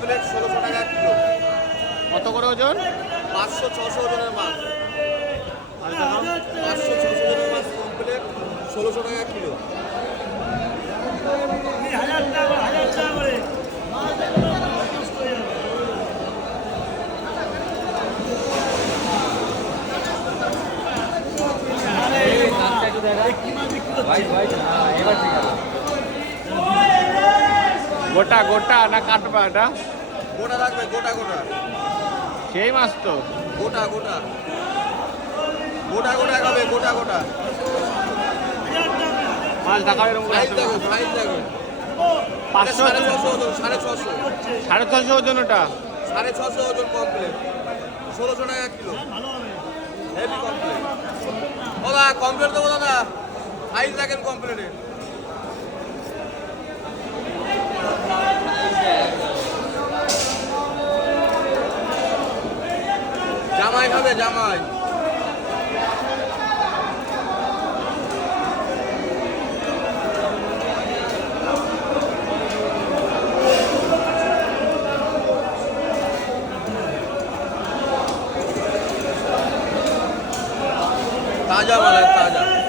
Complete 1600 টাকা kilo. কত করে ওজন? 500-600 ওজনের মাছ। 500-600 ওজনের মাছ কমপ্লিট 1600 টাকা কিলো। গোটা গোটা না কাটবা এটা? গোটা রাখবে, গোটা গোটা সেই মাছ তো। গোটা গোটা গোটা গোটা খাবে, গোটা গোটা। মাছ দেখা এরকম সাইজ দেখো, সাইজ দেখো। 500 650 ওজন, 650 650 ওজন ওটা। 650 ওজন কমপ্লিট 1600 টাকা কিলো। Heavy complete. দাদা কমপ্লিট দেবো দাদা, সাইজ দেখেন কমপ্লিটে। জামাই খাবে, জামাই। ताजा माल है, ताजा।